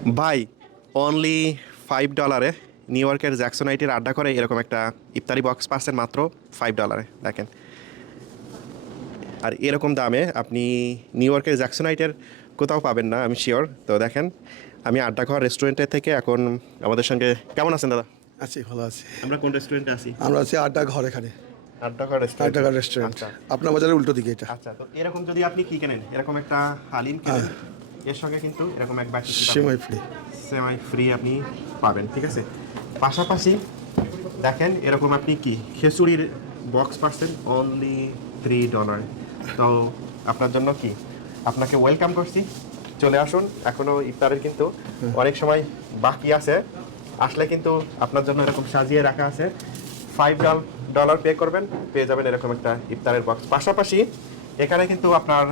ভাই only $5 new ইয়র্কের জ্যাকসোনাইটের আড্ডা করে এরকম একটা ইফতারি বক্স পাচ্ছেন মাত্র $5 দেখেন। আর এরকম দামে আপনি নিউ ইয়র্কের জ্যাকসোনাইটের কোথাও পাবেন না, আমি শিওর। তো দেখেন, আমি আড্ডা ঘর রেস্টুরেন্টের থেকে এখন আমাদের সঙ্গে কেমন আছেন দাদা? আছি, ভালো আছি। আমরা কোন রেস্টুরেন্টে আছি? আমরা আছি আড্ডা ঘর এখানে। আড্ডা ঘর রেস্টুরেন্ট। আড্ডা ঘর রেস্টুরেন্ট আচ্ছা আপনার বাজারের উল্টো দিকে এটা। আচ্ছা, তো এরকম যদি আপনি কি কেনেন, এরকম একটা হালিম কেনেন, এর সঙ্গে কিন্তু এরকম এক বাটি সেমাই ফ্রি। সেমাই ফ্রি আপনি পাবেন, ঠিক আছে? পাশাপাশি দেখেন এরকম আপনি কি খিচুড়ির বক্স পাচ্ছেন অনলি $3। তো আপনার জন্য কি আপনাকে ওয়েলকাম করছি, চলে আসুন। এখনও ইফতারের কিন্তু অনেক সময় বাকি আছে, আসলে কিন্তু আপনার জন্য এরকম সাজিয়ে রাখা আছে। $5 পে করবেন, পেয়ে যাবেন এরকম একটা ইফতারের বক্স। পাশাপাশি এখানে কিন্তু আপনার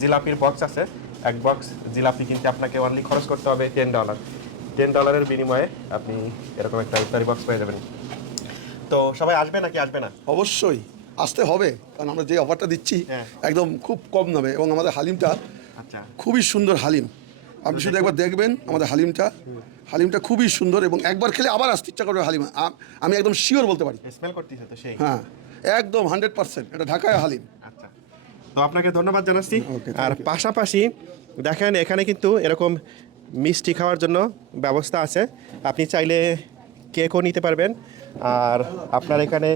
জিলাপির বক্স আছে। এক বক্স জিলাপি কিনতে আপনাকে অনলি খরচ করতে হবে $10। $10 বিনিময়ে আপনি এরকম একটা ইফতারি বক্স পেয়ে যাবেন। তো সবাই আসবে নাকি আসবে না? অবশ্যই আসতে হবে, কারণ আমরা যে অফারটা দিচ্ছি হ্যাঁ। একদম খুব কম দামে, এবং আমাদের হালিমটা আচ্ছা, খুবই সুন্দর হালিম। আপনি শুধু একবার দেখবেন আমাদের হালিমটা খুবই সুন্দর, এবং একবার খেলে আবার আসতে ইচ্ছা করবে হালিম। আমি একদম শিওর বলতে পারি। স্মেল করতেছে তো সেই। হ্যাঁ, একদম 100% এটা ঢাকায় হালিম। আচ্ছা, তো আপনাকে ধন্যবাদ জানাচ্ছি। Okay, thank R you. পাশাপাশি দেখেন এখানে কিন্তু এরকম মিষ্টি খাওয়ার জন্য ব্যবস্থা আছে, আপনি চাইলে কেকও নিতে পারবেন। আর আপনার এখানে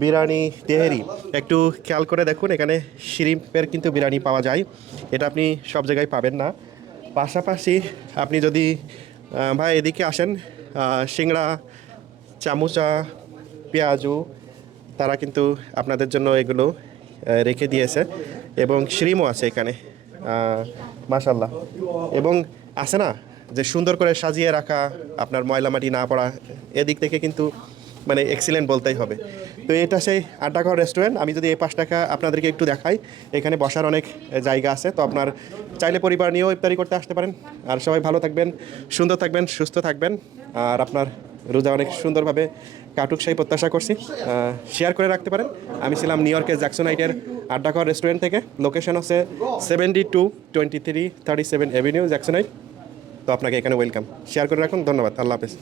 বিরিয়ানি তেহেরি একটু খেয়াল করে দেখুন, এখানে শ্রিম্পের কিন্তু বিরিয়ানি পাওয়া যায়, এটা আপনি সব জায়গায় পাবেন না। পাশাপাশি আপনি যদি ভাই এদিকে আসেন, সিংড়া, চামুচা, পেঁয়াজু তারা কিন্তু আপনাদের জন্য এগুলো রেখে দিয়েছে, এবং শ্রিমও আছে এখানে মাশাল্লাহ। এবং আছে না যে সুন্দর করে সাজিয়ে রাখা, আপনার ময়লামাটি না পড়া, এদিক থেকে কিন্তু মানে এক্সিলেন্ট বলতেই হবে। তো এটা সেই আড্ডাঘর রেস্টুরেন্ট। আমি যদি এই 5 টাকা আপনাদেরকে একটু দেখাই, এখানে বসার অনেক জায়গা আছে, তো আপনার চাইলে পরিবার নিয়েও ইফতারি করতে আসতে পারেন। আর সবাই ভালো থাকবেন, সুন্দর থাকবেন, সুস্থ থাকবেন, আর আপনার রোজা অনেক সুন্দরভাবে কাটুক সেই প্রত্যাশা করছি। শেয়ার করে রাখতে পারেন। আমি ছিলাম নিউ ইয়র্কের জ্যাকসোনাইটের আড্ডাঘর রেস্টুরেন্ট থেকে। লোকেশন হচ্ছে 722337 এভিনিউ জ্যাকসোনাইট। তো আপনাকে এখানে ওয়েলকাম। শেয়ার করে রাখুন। ধন্যবাদ। আল্লাহ হাফেজ।